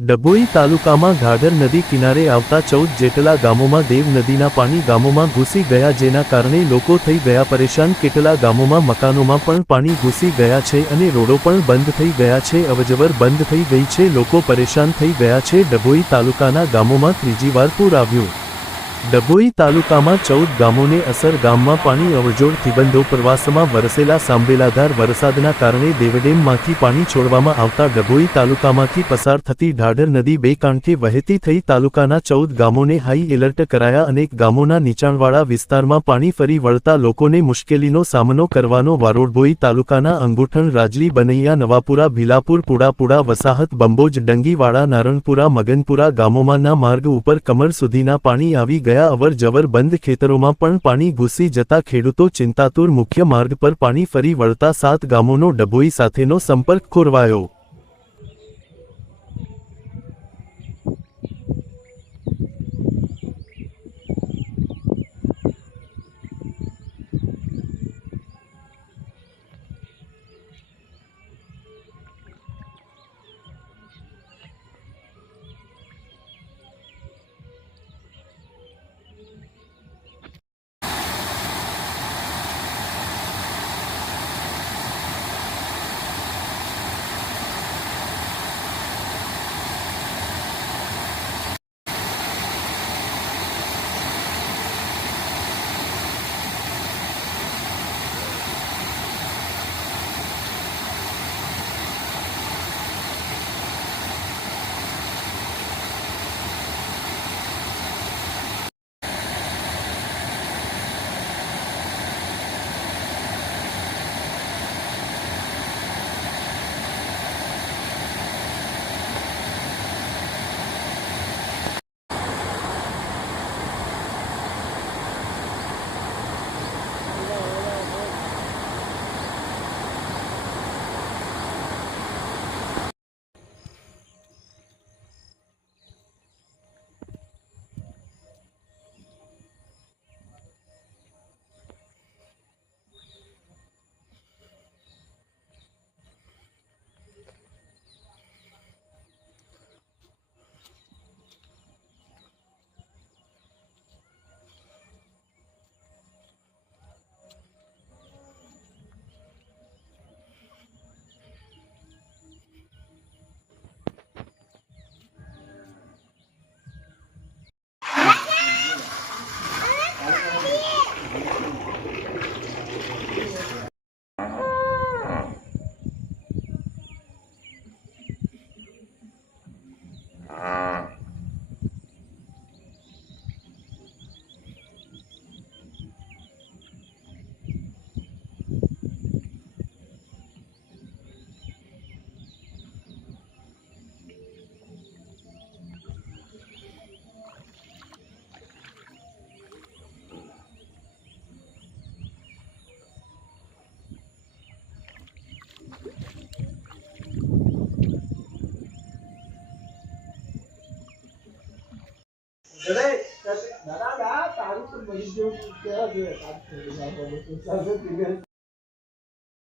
ડભોઈ તાલુકામાં ઘાઘર નદી કિનારે આવતા ચૌદ જેટલા ગામોમાં દેવ નદીના પાણી ગામોમાં ઘૂસી ગયા જેના કારણે લોકો થઈ ગયા પરેશાન. કેટલા ગામોમાં મકાનોમાં પણ પાણી ઘૂસી ગયા છે અને રોડો પણ બંધ થઈ ગયા છે, અવજવર બંધ થઈ ગઈ છે, લોકો પરેશાન થઈ ગયા છે. ડભોઈ તાલુકાના ગામોમાં ત્રીજી વાર પૂર આવ્યું. ડભોઈ તાલુકામાં ચૌદ ગામોને અસર ગામમાં પાણી અવજોડ બંધો પ્રવાસમાં વરસેલા સાંભેલાધાર વરસાદના કારણે દેવડેમમાંથી પાણી છોડવામાં આવતા ડભોઈ તાલુકામાંથી પસાર થતી ઢાઢર નદી બે કાંઠે વહેતી થઈ તાલુકાના ચૌદ ગામોને હાઈ એલર્ટ કરાયા અનેક ગામોના નીચાણવાળા વિસ્તારમાં પાણી ફરી વળતા લોકોને મુશ્કેલીનો સામનો કરવાનો વારોડભોઈ તાલુકાના અંગુઠણ, રાજલી, બનૈયા, નવાપુરા, ભીલાપુર, પુડાપુડા, વસાહત, બંબોજ, ડંગીવાડા, નારણપુરા, મગનપુરા ગામોમાંના માર્ગ ઉપર કમર સુધીના પાણી આવી ગયા અવર જવર બંધ ખેતરોમાં પણ પાણી ઘૂસી જતા ખેડૂતો ચિંતાતુર મુખ્ય માર્ગ પર પાણી ફરી વળતા સાત ગામોનો ડભોઈ સાથેનો સંપર્ક ખોરવાયો. દાદા તારું તો મરી ગયું કેવા જોઈએ